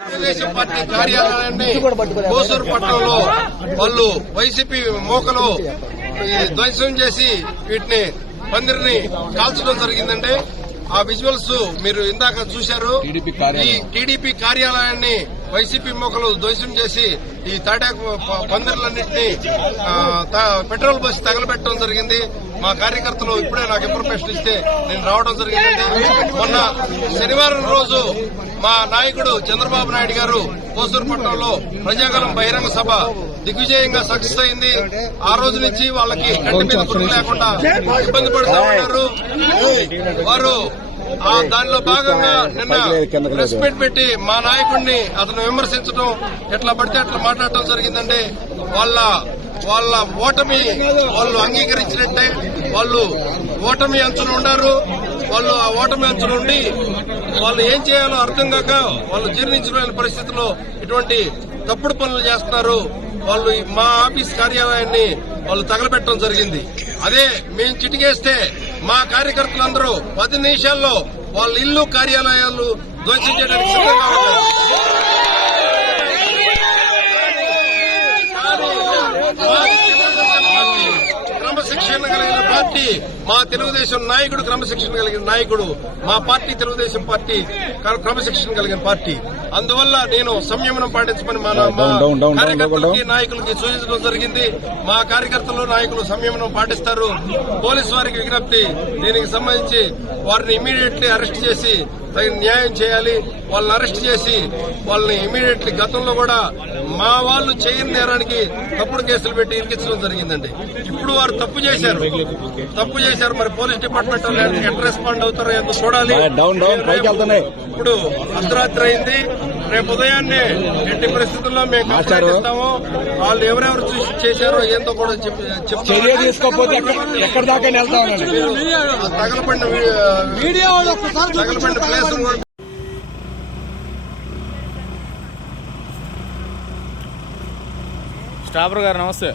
Telugu Desam party కార్యాలయాన్ని కోసూరు పట్టణంలో వాళ్ళు వైసీపీ మోకలు ధ్వంసం చేసి వీటిని పందిరిని కాల్చడం జరిగిందండి. ఆ విజువల్స్ మీరు ఇందాక చూశారు. ఈ టీడీపీ కార్యాలయాన్ని వైసీపీ మోకలు ధ్వంసం చేసి ఈ తాటాకు పందిర్లన్నింటినీ పెట్రోల్ బస్సు తగలబెట్టడం జరిగింది. మా కార్యకర్తలు ఇప్పుడే నాకు ఇన్ఫర్మేషన్ ఇస్తే నేను రావడం జరిగిందండి. మొన్న శనివారం రోజు మా నాయకుడు చంద్రబాబు నాయుడు గారు కోసూరు పట్టణంలో ప్రజాగలం బహిరంగ సభ దిగ్విజయంగా సక్సెస్ అయింది. ఆ రోజు నుంచి వాళ్ళకి కంటి మీద గుర్తు లేకుండా ఇబ్బంది పడుతూ ఉన్నారు. వారు దానిలో భాగంగా నిన్న ప్రెస్ మీట్ పెట్టి మా నాయకుడిని అతను విమర్శించడం, ఎట్లా పడితే అట్లా మాట్లాడటం జరిగిందంటే వాళ్ళ ఓటమి వాళ్ళు అంగీకరించినట్టే. వాళ్ళు ఓటమి అంచున ఉన్నారు. వాళ్ళు ఆ ఓటమి అంచున ఉండి వాళ్ళు ఏం చేయాలో అర్థం కాక వాళ్ళు జీర్ణించలేని పరిస్థితుల్లో ఇటువంటి తప్పుడు పనులు చేస్తున్నారు. వాళ్ళు మా ఆఫీస్ కార్యాలయాన్ని వాళ్ళు తగలబెట్టడం జరిగింది. అదే మేము చిటికేస్తే మా కార్యకర్తలందరూ 10 నిమిషాల్లో వాళ్ళ ఇల్లు కార్యాలయాలు ధ్వంసం చేయడానికి సిద్ధంగా ఉన్నారు. క్రమశిక్షణ కలిగిన పార్టీ మా తెలుగుదేశం నాయకుడు, క్రమశిక్షణ కలిగిన నాయకుడు. మా పార్టీ తెలుగుదేశం పార్టీ క్రమశిక్షణ కలిగిన పార్టీ. అందువల్ల నేను సంయమనం పాటించమని మా కార్యకర్తలకి నాయకులకి సూచించడం జరిగింది. మా కార్యకర్తలు నాయకులు సంయమనం పాటిస్తారు. పోలీసు వారికి విజ్ఞప్తి, దీనికి సంబంధించి వారిని ఇమీడియట్లీ అరెస్ట్ చేసి తగిన న్యాయం చేయాలి. వాళ్ళని అరెస్ట్ చేసి వాళ్ళని ఇమీడియట్లీ, గతంలో కూడా మా వాళ్ళు చేయని నేరానికి తప్పుడు కేసులు పెట్టి ఇరికించడం జరిగిందండి. ఇప్పుడు వారు తప్పు చేశారు. మరి పోలీస్ డిపార్ట్మెంట్ వాళ్ళు ఎట్లా రెస్పాండ్ అవుతారో ఎందుకు చూడాలి. ఇప్పుడు అర్ధరాత్రి అయింది. రేపు ఉదయాన్నే ఎట్టి పరిస్థితుల్లో మేము కంప్లైంట్ వాళ్ళు ఎవరెవరు చేశారో ఏందో కూడా తగలబడిన ప్లేస్ స్టాఫర్ గారు నమస్తే.